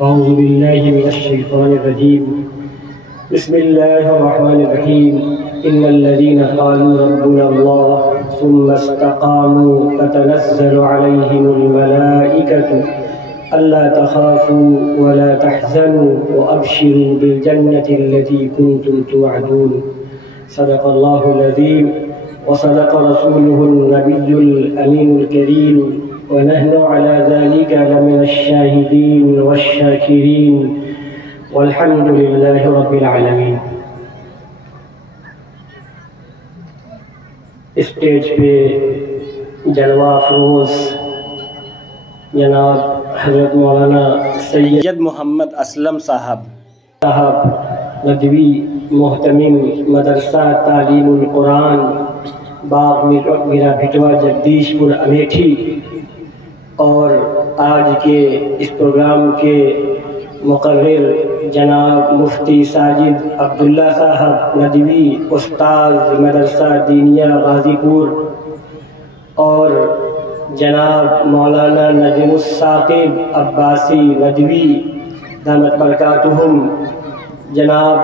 أعوذ بالله من الشيطان الرجيم. بسم الله الرحمن الرحيم. إن الذين قالوا ربنا الله ثم استقاموا تتنزل عليهم الملائكة ألا تخافوا ولا تحزنوا وأبشروا بالجنة التي كنتم توعدون. صدق الله العظيم وصدق رسوله النبي الأمين الكريم، ونحن على ذلك لمن الشاهدين والشاكرين والحمد لله رب العالمین. اسٹیج پہ جلوہ افروز جناب حضرت مولانا سید محمد اسلم صاحب ندوی محتمم مدرسہ تعلیم القرآن باغ میرا بھٹوا جگدیش پور امیٹھی، اور آج کے اس پروگرام کے مقرر جناب مفتی ساجد عبداللہ صاحب ندوی استاذ مدرسہ دینیہ غازی پور، اور جناب مولانا نجم الثاقب عباسی ندوی دامت برکاتہم، جناب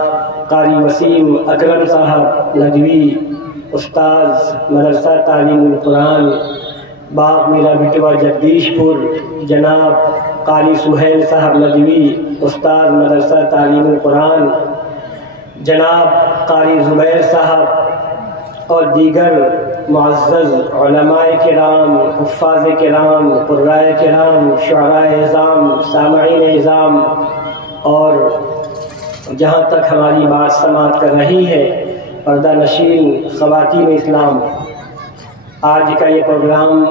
قاری وسیم اکرم صاحب ندوی استاذ مدرسہ تعلیم القرآن باغ میرا بھٹوا جگدیش پور، جناب قاری سہیل صاحب ندوی استاذ مدرسہ تعلیم القرآن، جناب قاری زبیر صاحب اور دیگر معزز علماء کرام، حفاظ کرام، قرائے کرام، شعراء اعظام، سامعین اعظام، اور جہاں تک ہماری بات سماعت کر رہی ہے پردہ نشین خواتین اسلام، آج کا یہ پروگرام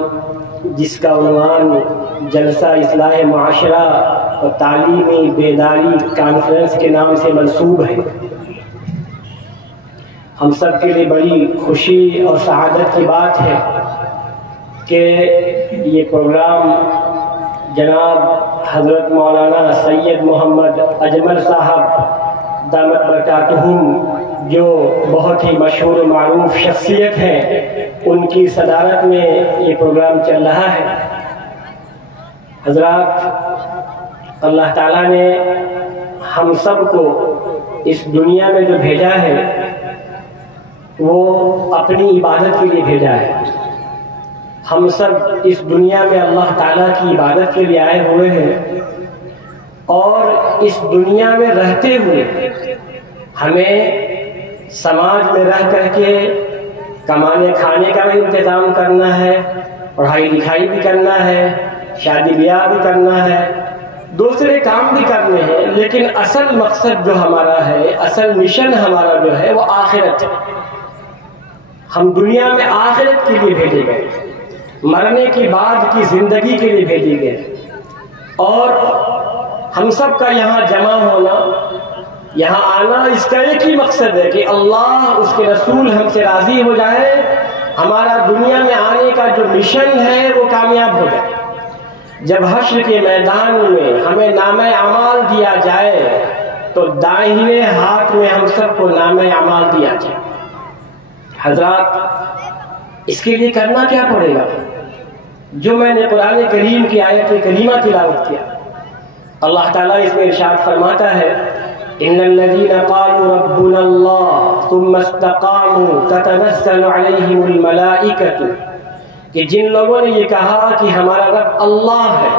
جس کا عنوان جلسہ اصلاح معاشرہ اور تعلیمی بیداری کانفرنس کے نام سے منسوب ہے، ہم سب کے لیے بڑی خوشی اور سعادت کی بات ہے کہ یہ پروگرام جناب حضرت مولانا سید محمد اجمل صاحب دامت برکاتہم، جو بہت ہی مشہور و معروف شخصیت ہیں، ان کی صدارت میں یہ پروگرام چل رہا ہے. حضرات، اللہ تعالیٰ نے ہم سب کو اس دنیا میں جو بھیجا ہے وہ اپنی عبادت کے لیے بھیجا ہے. ہم سب اس دنیا میں اللہ تعالیٰ کی عبادت کے لیے آئے ہوئے ہیں، اور اس دنیا میں رہتے ہوئے ہمیں سماج میں رہ کر کے کمانے کھانے کا بھی انتظام کرنا ہے، پڑھائی لکھائی بھی کرنا ہے، شادی بیاہ بھی کرنا ہے، دوسرے کام بھی کرنے ہیں، لیکن اصل مقصد جو ہمارا ہے، اصل مشن ہمارا جو ہے وہ آخرت ہے. ہم دنیا میں آخرت کے لیے بھیجے گئے، مرنے کے بعد کی زندگی کے لیے بھیجے گئے، اور ہم سب کا یہاں جمع ہونا، یہاں آنا، اس کا ایک ہی مقصد ہے کہ اللہ اس کے رسول ہم سے راضی ہو جائے، ہمارا دنیا میں آنے کا جو مشن ہے وہ کامیاب ہو جائے. جب حشر کے میدان میں ہمیں نامہ اعمال دیا جائے تو دائیں ہاتھ میں ہم سب کو نامہ اعمال دیا جائے. حضرات، اس کے لیے کرنا کیا پڑے گا؟ جو میں نے قرآن کریم کی آیت کریمہ تلاوت کیا، اللہ تعالیٰ اس میں ارشاد فرماتا ہے، ان الذين قالوا ربنا الله ثم استقاموا تتنزل عليهم الملائكة، کہ جن لوگوں نے یہ کہا کہ ہمارا رب اللہ ہے،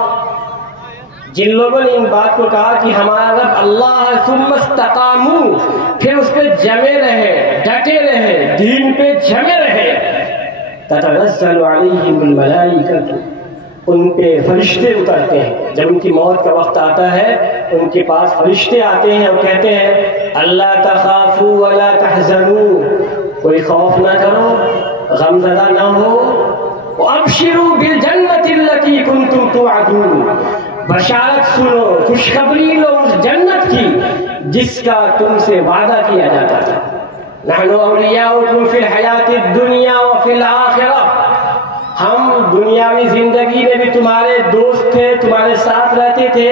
جن لوگوں نے ان بات کو کہا کہ ہمارا رب اللہ ہے، ثم استقاموا، پھر اس پہ جمے رہے، ڈٹے رہے، دین پہ جمے رہے، تتنزل عليهم الملائكة، ان پہ فرشتے اترتے ہیں. جب ان کی موت کا وقت آتا ہے ان کے پاس فرشتے آتے ہیں اور کہتے ہیں اللہ تخافوا ولا تحزنوا، کوئی خوف نہ کرو، غم زدہ نہ ہو، وابشروا بالجنة التي كنتم توعدون، بشارت سنو، خوشخبری لو اس جنت کی جس کا تم سے وعدہ کیا جاتا تھا. نحن اولیاؤکم فی الحیات الدنیا وفی الآخرہ، ہم دنیاوی زندگی میں بھی تمہارے دوست تھے، تمہارے ساتھ رہتے تھے،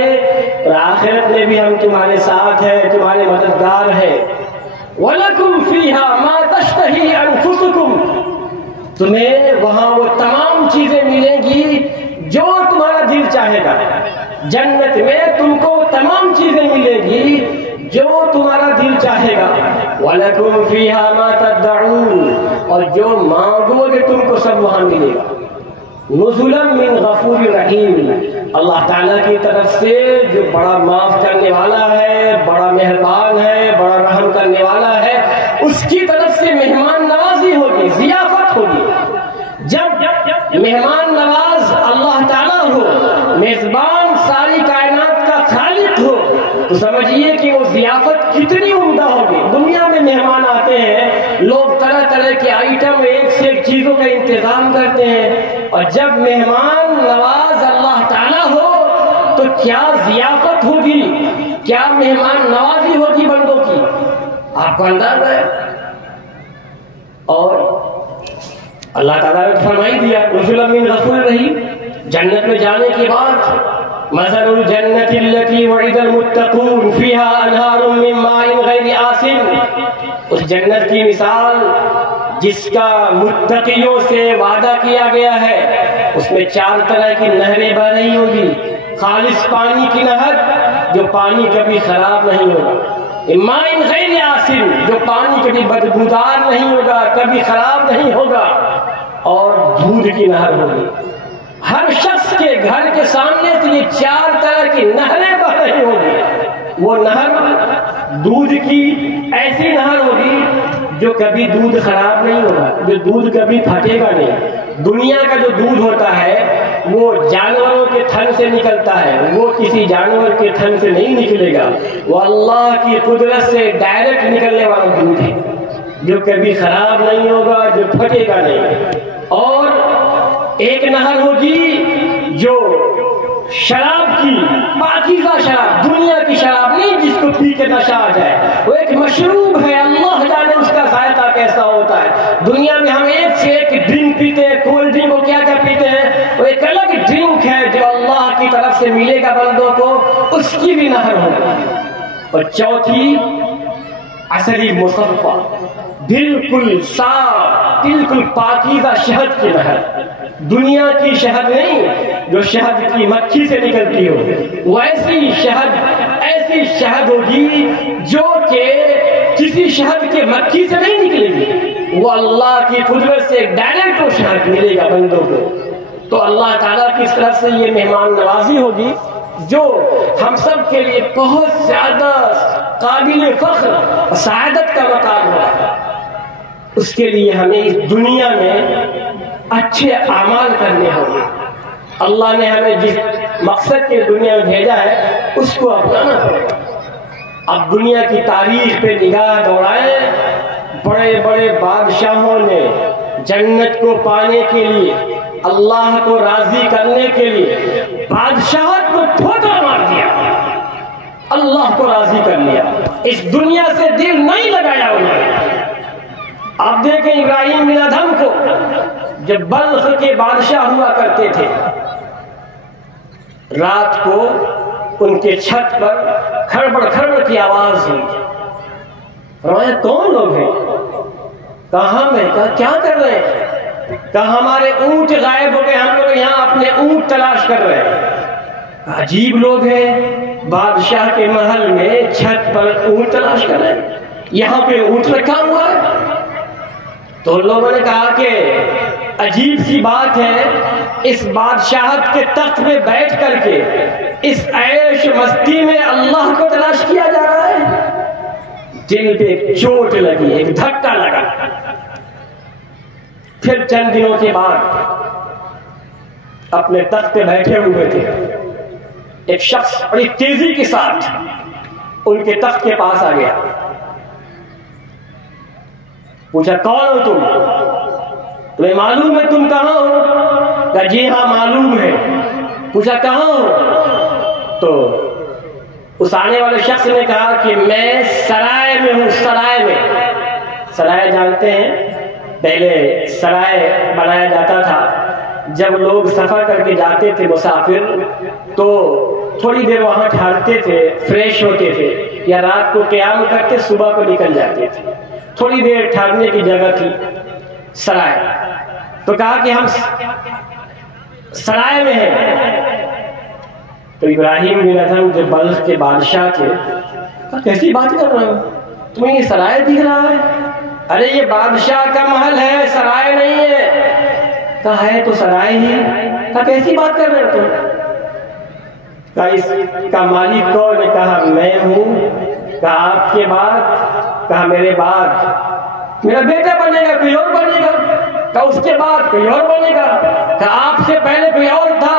اور آخرت میں بھی ہم تمہارے ساتھ ہیں، تمہارے مددگار ہیں. وَلَكُمْ فِيهَا مَا تَشْتَهِي أَنفُسُكُمْ، تمہیں وہاں وہ تمام چیزیں ملیں گی جو تمہارا دل چاہے گا. جنت میں تم کو تمام چیزیں ملے گی جو تمہارا دل چاہے گا. وَلَكُمْ فِيهَا مَا تَدَّعُونَ، اور جو مانگو گے تم کو سب وہاں ملے گا. نزلا من غفور رحیم، اللہ تعالیٰ کی طرف سے جو بڑا معاف کرنے والا ہے، بڑا مہربان ہے، بڑا رحم کرنے والا ہے، اس کی طرف سے مہمان نوازی ہوگی، ضیافت ہوگی. جب مہمان نواز اللہ تعالیٰ ہو، میزبان ساری کائنات کا خالق ہو، تو سمجھیے کہ وہ ضیافت کتنی عمدہ ہوگی. دنیا میں مہمان آتے ہیں، لوگ طرح طرح کے آئٹم، ایک سے ایک چیزوں کا انتظام کرتے ہیں، اور جب مہمان نواز اللہ تعالیٰ ہو تو کیا ضیافت ہوگی، کیا مہمان نوازی ہوگی بندوں کی، آپ کو اندازہ ہے. اور اللہ تعالیٰ نے فرمائی دیا نزلا من غفور رحیم. جنت میں جانے کے بعد مثل الجنت التي وعد المتقون فيها انہار من ماء غیر آسن، اس جنت کی مثال جس کا متقیوں سے وعدہ کیا گیا ہے، اس میں 4 طرح کی نہریں بہ رہی ہوگی. خالص پانی کی نہر جو پانی کبھی خراب نہیں ہوگا، ماء غیر آسن جو پانی کبھی بدبودار نہیں ہوگا، کبھی خراب نہیں ہوگا، اور دودھ کی نہر ہوگی. ہر شخص کے گھر کے سامنے سے یہ 4 طرح کی نہریں بہ رہی ہوگی. وہ نہر دودھ کی ایسی نہر ہوگی جو کبھی دودھ خراب نہیں ہوگا، جو دودھ کبھی پھٹے گا نہیں. دنیا کا جو دودھ ہوتا ہے وہ جانوروں کے تھن سے نکلتا ہے، وہ کسی جانور کے تھن سے نہیں نکلے گا، وہ اللہ کی قدرت سے ڈائریکٹ نکلنے والا دودھ ہے جو کبھی خراب نہیں ہوگا، جو پھٹے گا نہیں. اور ایک نہر ہوگی جو شراب کی، پاکیزہ شراب، دنیا کی شراب نہیں جس کو پی کے نشہ آ جائے، وہ ایک مشروب ہے، اللہ جانے اس کا ذائقہ کیسا ہوتا ہے. دنیا میں ہم ایک سے ایک ڈرنک پیتے ہیں، کولڈ ڈرنک کو کیا کیا پیتے ہیں، وہ ایک الگ ڈرنک ہے جو اللہ کی طرف سے ملے گا بندوں کو، اس کی بھی نہر ہوگی. اور چوتھی عسلی مصفا، بالکل صاف، بالکل پاکیزہ شہد کی نہر. دنیا کی شہد نہیں جو شہد کی مکھی سے نکلتی ہو، وہ ایسی شہد ہوگی جو کہ کسی شہد کے مکھی سے نہیں نکلے گی، وہ اللہ کی قدرت سے ڈائریکٹ وہ شہد ملے گا بندوں کو. تو اللہ تعالیٰ کی طرف سے یہ مہمان نوازی ہوگی جو ہم سب کے لیے بہت زیادہ قابل فخر اور سعادت کا مقام ہوگا. اس کے لیے ہمیں اس دنیا میں اچھے اعمال کرنے ہوں گے. اللہ نے ہمیں جس مقصد کے دنیا میں بھیجا ہے اس کو اپنانا پڑے. اب دنیا کی تاریخ پہ نگاہ دوڑائیں، بڑے بڑے بادشاہوں نے جنت کو پانے کے لیے، اللہ کو راضی کرنے کے لیے بادشاہت کو ٹھوکر مار دیا، اللہ کو راضی کر لیا، اس دنیا سے دل نہیں لگایا انہوں نے. آپ دیکھیں ابراہیم بن ادھم کو، جب بلخ کے بادشاہ ہوا کرتے تھے، رات کو ان کے چھت پر کھڑبڑ کھڑبڑ کی آواز ہوئی. فرمایا کون لوگ ہیں؟ کہاں میں؟ کہا کیا کر رہے ہیں؟ کہا ہمارے اونٹ غائب ہو گئے، ہم لوگ یہاں اپنے اونٹ تلاش کر رہے ہیں. عجیب لوگ ہیں، بادشاہ کے محل میں چھت پر اونٹ تلاش کر رہے ہیں، یہاں پہ اونٹ رکھا ہوا ہے. تو لوگوں نے کہا کہ عجیب سی بات ہے، اس بادشاہت کے تخت میں بیٹھ کر کے اس عیش مستی میں اللہ کو تلاش کیا جا رہا ہے. دل پہ ایک چوٹ لگی، ایک دھکا لگا. پھر چند دنوں کے بعد اپنے تخت پہ بیٹھے ہوئے تھے، ایک شخص بڑی تیزی کے ساتھ ان کے تخت کے پاس آ گیا. پوچھا کون ہو تم؟ تمہیں معلوم ہے تم کہاں ہو؟ کہا جی ہاں معلوم ہے. پوچھا کہاں ہو؟ تو اس آنے والے شخص نے کہا کہ میں سرائے میں ہوں. سرائے میں، سرائے جانتے ہیں، پہلے سرائے بنایا جاتا تھا جب لوگ سفر کر کے جاتے تھے مسافر، تو تھوڑی دیر وہاں ٹھہرتے تھے، فریش ہوتے تھے، یا رات کو قیام کرتے صبح کو نکل جاتے تھے. تھوڑی دیر ٹھہرنے کی جگہ تھی سرائے. تو کہا کہ ہم سرائے میں ہیں. تو ابراہیم بن ادھم جو بلخ کے بادشاہ تھے، کیسی بات کر رہے ہو، تمہیں یہ سرائے دکھ رہا ہے؟ ارے یہ بادشاہ کا محل ہے، سرائے نہیں ہے۔ کہا ہے تو سرائے ہی۔ کہا کیسی بات کر رہے ہو تم؟ کہا اس کا مالک کون ہے؟ کہا میں ہوں۔ کہا آپ کے بعد؟ کہا میرے بعد میرا بیٹا بنے گا، کوئی اور بنے گا۔ کہا اس کے بعد کوئی اور بنے گا۔ کہا آپ سے پہلے کوئی اور تھا،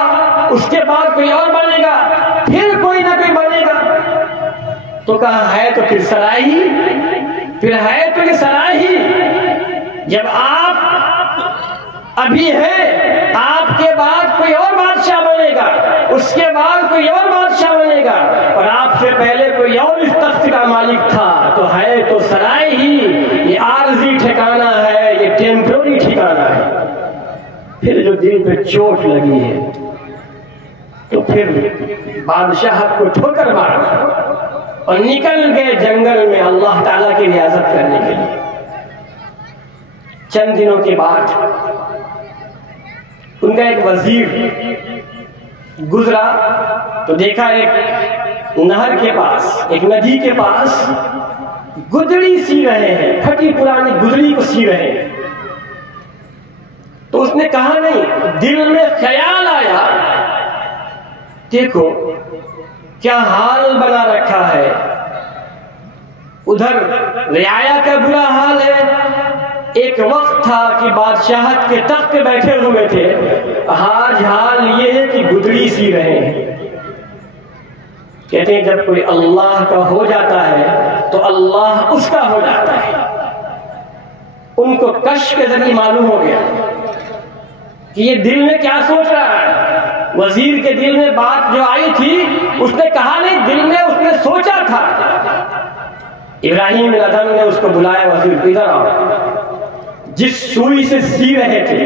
اس کے بعد کوئی اور بنے گا، پھر کوئی نہ کوئی بنے گا۔ تو کہا ہے تو پھر سرائے ہی، پھر ہے تو یہ سرائے ہی۔ جب آپ ابھی ہے، آپ کے بعد کوئی اور بادشاہ بنے گا، اس کے بعد کوئی اور بادشاہ بنے گا، اور آپ سے پہلے کوئی اور اس تخت کا مالک تھا، تو ہے تو سرائے ہی۔ یہ عارضی ٹھکانہ ہے، یہ ٹیمپرری ٹھکانہ ہے۔ پھر جو دل پہ چوٹ لگی ہے تو پھر بادشاہ کو ٹھوکر مارا اور نکل گئے جنگل میں اللہ تعالیٰ کی ریاضت کرنے کے لیے۔ چند دنوں کے بعد ان کا ایک وزیر گزرا تو دیکھا ایک نہر کے پاس، ایک ندی کے پاس گدڑی سی رہے ہیں، پھٹی پرانی گدڑی کو سی رہے ہیں۔ تو اس نے کہا نہیں، دل میں خیال آیا دیکھو کیا حال بنا رکھا ہے، ادھر رعایا کا برا حال ہے۔ ایک وقت تھا کہ بادشاہت کے تخت پہ بیٹھے ہوئے تھے، آج حال یہ ہے کہ گدڑی سی رہے ہیں۔ کہتے ہیں جب کوئی اللہ کا ہو جاتا ہے تو اللہ اس کا ہو جاتا ہے۔ ان کو کشف کے ذریعے معلوم ہو گیا کہ یہ دل میں کیا سوچ رہا ہے۔ وزیر کے دل میں بات جو آئی تھی اس نے کہا نہیں، دل میں اس نے سوچا تھا۔ ابراہیم بن ادھم نے اس کو بلایا، وزیر ادھر آؤ۔ جس سوئی سے سی رہے تھے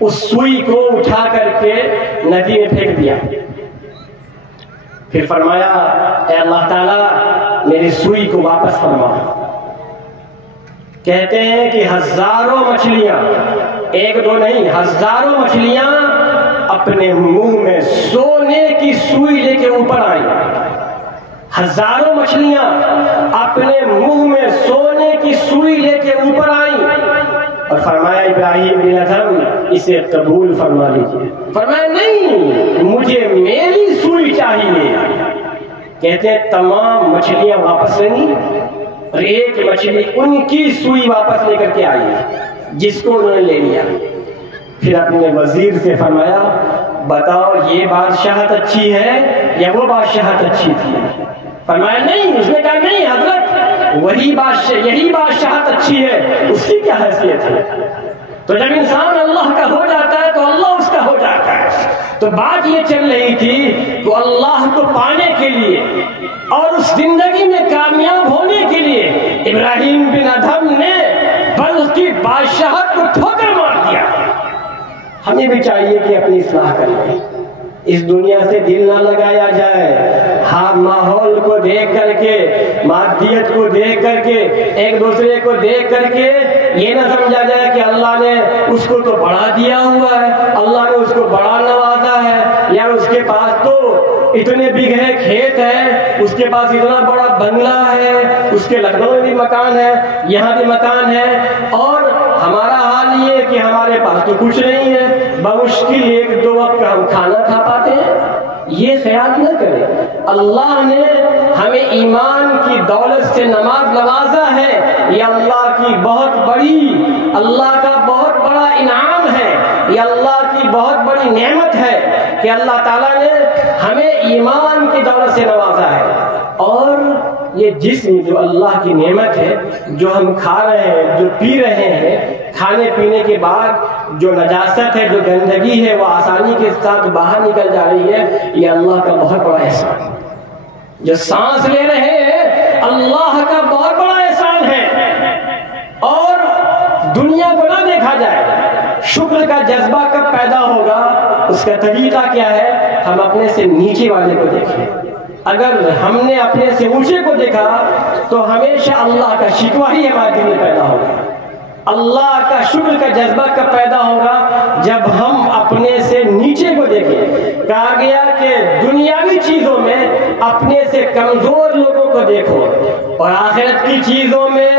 اس سوئی کو اٹھا کر کے ندی میں پھینک دیا۔ پھر فرمایا اے اللہ تعالیٰ میری سوئی کو واپس فرما۔ کہتے ہیں کہ ہزاروں مچھلیاں، ایک دو نہیں، ہزاروں مچھلیاں اپنے منہ میں سونے کی سوئی لے کے اوپر آئیں۔ ہزاروں مچھلیاں اپنے منہ میں سونے کی سوئی لے کے اوپر آئیں اور فرمایا ابراہیم بن ادھم اسے قبول فرما لیجیے۔ فرمایا نہیں، مجھے میری سوئی چاہیے۔ کہتے ہیں تمام مچھلیاں واپس لیں اور ایک مچھلی ان کی سوئی واپس لے کر کے آئی جس کو انہوں نے لے لیا۔ پھر اپنے وزیر سے فرمایا بتاؤ یہ بادشاہت اچھی ہے یا وہ بادشاہت اچھی تھی؟ فرمایا نہیں، اس نے کہا نہیں حضرت وہی بادشاہ، یہی بادشاہت اچھی ہے، اس کی کیا حیثیت ہے؟ تو جب انسان اللہ کا ہو جاتا ہے تو اللہ اس کا ہو جاتا ہے۔ تو بات یہ چل رہی تھی تو اللہ کو پانے کے لیے اور اس زندگی میں کامیاب ہونے کے لیے ابراہیم بن ادھم نے بلخ کی بادشاہت کو ٹھوکر مار دیا۔ ہمیں بھی چاہیے کہ اپنی اصلاح کر لیں، اس دنیا سے دل نہ لگایا جائے۔ ہاں ماحول کو دیکھ کر کے، مادیت کو دیکھ کر کے، ایک دوسرے کو دیکھ کر کے یہ نہ سمجھا جائے کہ اللہ نے اس کو تو بڑا دیا ہوا ہے، اللہ نے اس کو بڑا نوازا ہے، یا اس کے پاس تو اتنے بگھے کھیت ہے، اس کے پاس اتنا بڑا بنگلہ ہے، اس کے لکھنؤ میں بھی مکان ہے، یہاں بھی مکان ہے، اور ہمارا حال یہ ہے کہ ہمارے پاس تو کچھ نہیں ہے، بمشکل ایک دو وقت کا ہم کھانا کھا پاتے ہیں۔ یہ خیال نہ کریں، اللہ نے ہمیں ایمان کی دولت سے نوازا ہے، یہ اللہ کی بہت بڑی، اللہ کا بہت بڑا انعام ہے، یہ اللہ کی بہت بڑی نعمت ہے کہ اللہ تعالیٰ نے ہمیں ایمان کی دولت سے نوازا ہے۔ اور یہ جسم جو اللہ کی نعمت ہے، جو ہم کھا رہے ہیں، جو پی رہے ہیں، کھانے پینے کے بعد جو نجاست ہے، جو گندگی ہے، وہ آسانی کے ساتھ باہر نکل جا رہی ہے، یہ اللہ کا بہت بڑا احسان ہے۔ جو سانس لے رہے ہیں اللہ کا بہت بڑا احسان ہے۔ اور دنیا کو نہ دیکھا جائے، شکر کا جذبہ کب پیدا ہوگا، اس کا طریقہ کیا ہے، ہم اپنے سے نیچے والے کو دیکھیں۔ اگر ہم نے اپنے سے اونچے کو دیکھا تو ہمیشہ اللہ کا شکوہ ہی ہمارے دل میں پیدا ہوگا۔ اللہ کا شکر کا جذبہ کب پیدا ہوگا؟ جب ہم اپنے سے نیچے کو دیکھیں۔ کہا گیا کہ دنیاوی چیزوں میں اپنے سے کمزور لوگوں کو دیکھو، اور آخرت کی چیزوں میں،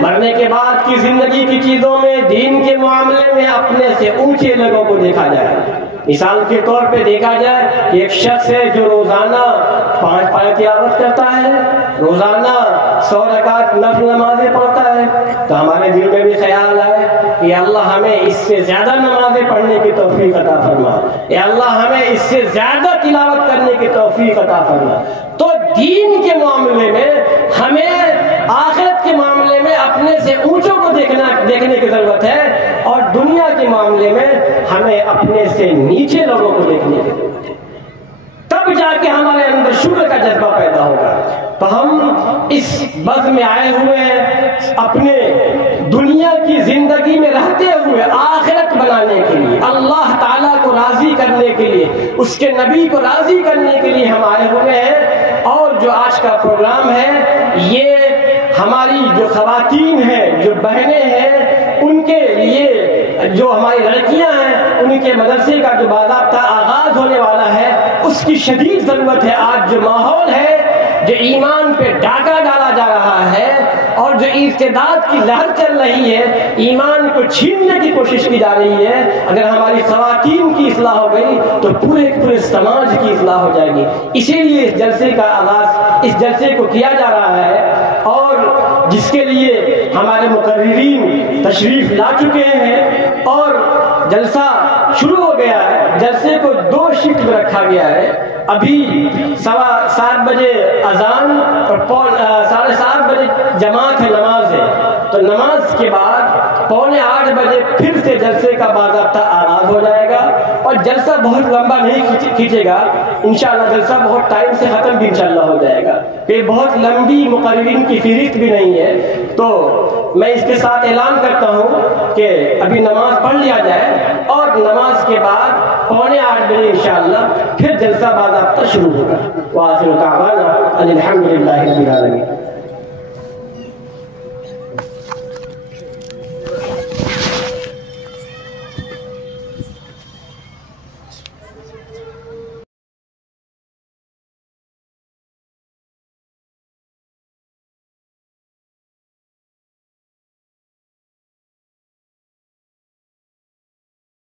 مرنے کے بعد کی زندگی کی چیزوں میں، دین کے معاملے میں اپنے سے اونچے لوگوں کو دیکھا جائے۔ مثال کے طور پہ دیکھا جائے کہ ایک شخص ہے جو روزانہ 5 پارہ تلاوت کرتا ہے، روزانہ 100 رکعت نفل نمازیں پڑھتا ہے، تو ہمارے دل میں بھی خیال آئے کہ اللہ ہمیں اس سے زیادہ نمازیں پڑھنے کی توفیق عطا فرما، یا اللہ ہمیں اس سے زیادہ تلاوت کرنے کی توفیق عطا فرما۔ تو دین کے معاملے میں ہمیں، آخرت کے معاملے میں اپنے سے اونچوں کو دیکھنے کی ضرورت ہے، اور دنیا کے معاملے میں ہمیں اپنے سے نیچے لوگوں کو دیکھنے کی ضرورت ہے۔ تب جا کے ہمارے اندر شکر کا جذبہ پیدا ہوگا۔ تو ہم اس بزم میں آئے ہوئے ہیں اپنے دنیا کی زندگی میں رہتے ہوئے آخرت بنانے کے لیے، اللہ تعالیٰ کو راضی کرنے کے لیے، اس کے نبی کو راضی کرنے کے لیے ہم آئے ہوئے ہیں۔ اور جو آج کا پروگرام ہے، یہ ہماری جو خواتین ہیں، جو بہنیں ہیں، ان کے لیے، جو ہماری لڑکیاں ہیں، ان کے مدرسے کا جو باضابطہ آغاز ہونے والا ہے، اس کی شدید ضرورت ہے۔ آج جو ماحول ہے، جو ایمان پہ ڈاکہ ڈالا جا رہا ہے، اور جو ارتداد کی لہر چل رہی ہے، ایمان کو چھیننے کی کوشش کی جا رہی ہے، اگر ہماری خواتین کی اصلاح ہو گئی تو پورے سماج کی اصلاح ہو جائے گی۔ اسی لیے اس جلسے کا آغاز، اس جلسے کو کیا جا رہا ہے، اور جس کے لیے ہمارے مقررین تشریف لا چکے ہیں، اور جلسہ شروع ہو گیا ہے۔ جلسے کو 2 شفٹ میں رکھا گیا ہے۔ ابھی 7:15 بجے اذان اور 7:30 بجے جماعت ہے، نماز ہے، تو نماز کے بعد 7:45 بجے پھر سے جلسے کا باضابطہ آغاز ہو جائے گا، اور جلسہ بہت لمبا نہیں کھینچے گا انشاءاللہ، جلسہ بہت ٹائم سے ختم بھی انشاءاللہ ہو جائے گا، کہ بہت لمبی مقررین کی فہرست بھی نہیں ہے۔ تو میں اس کے ساتھ اعلان کرتا ہوں کہ ابھی نماز پڑھ لیا جائے، اور نماز کے بعد 7:45 بجے انشاءاللہ پھر جلسہ باضابطہ شروع ہوگا۔ وآخر دعوانا الحمدللہ رب العالمین۔